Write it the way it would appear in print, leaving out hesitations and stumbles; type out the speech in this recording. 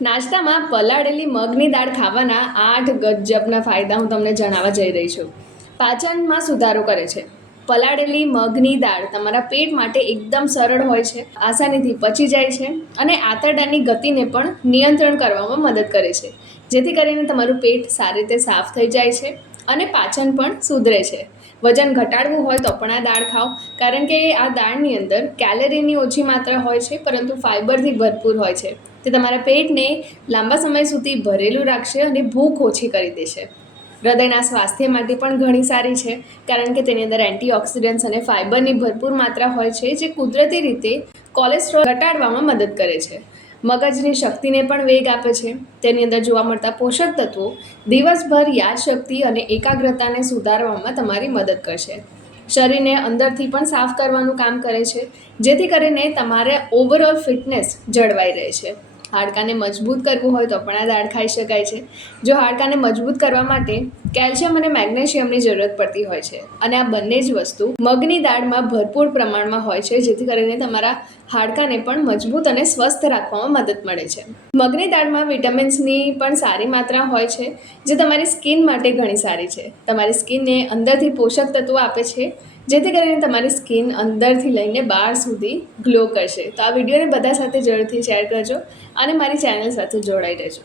નાસ્તામાં પલાળેલી મગની દાળ ખાવાના 8 ગજબના ફાયદા હું તમને જણાવવા જઈ રહી છું. પાચનમાં સુધારો કરે છે. પલાળેલી મગની દાળ તમારા પેટ માટે એકદમ સરળ હોય છે, આસાનીથી પચી જાય છે અને આંતરડાની ગતિને પણ નિયંત્રણ કરવામાં મદદ કરે છે, જેથી કરીને તમારું પેટ સારી રીતે સાફ થઈ જાય છે અને પાચન પણ સુધરે છે. વજન ઘટાડવું હોય તો પણ આ દાળ ખાઓ, કારણ કે આ દાળની અંદર કેલેરીની ઓછી માત્રા હોય છે, પરંતુ ફાઇબરથી ભરપૂર હોય છે. તે તમારા પેટને લાંબા સમય સુધી ભરેલું રાખશે અને ભૂખ ઓછી કરી દેશે. હૃદયના સ્વાસ્થ્ય માટે પણ ઘણી સારી છે, કારણ કે તેની અંદર એન્ટીઓક્સિડન્ટ્સ અને ફાઇબરની ભરપૂર માત્રા હોય છે, જે કુદરતી રીતે કોલેસ્ટ્રોલ ઘટાડવામાં મદદ કરે છે. મગજની શક્તિને પણ વેગ આપે છે. તેની અંદર જોવા મળતા પોષક તત્વો દિવસભર યાદશક્તિ અને એકાગ્રતાને સુધારવામાં તમારી મદદ કરશે. શરીરને અંદરથી પણ સાફ કરવાનું કામ કરે છે, જેથી કરીને તમારે ઓવરઓલ ફિટનેસ જળવાઈ રહે છે. હાડકાને મજબૂત કરવું હોય તો પણ આ દાળ ખાઈ શકાય છે. જો હાડકાને મજબૂત કરવા માટે કેલ્શિયમ અને મેગ્નેશિયમની જરૂરત પડતી હોય છે, અને આ બંને જ વસ્તુ મગની દાળમાં ભરપૂર પ્રમાણમાં હોય છે, જેથી કરીને તમારા હાડકાને પણ મજબૂત અને સ્વસ્થ રાખવામાં મદદ મળે છે. મગની દાળમાં વિટામિન્સની પણ સારી માત્રા હોય છે, જે તમારી સ્કિન માટે ઘણી સારી છે. તમારી સ્કિનને અંદરથી પોષક તત્વો આપે છે, જેથી કરીને તમારી સ્કિન અંદરથી લઈને બહાર સુધી ગ્લો કરશે. તો આ વિડીયોને બધા સાથે જરૂરથી શેર કરજો અને મારી ચેનલ સાથે જોડાઈ રહેજો.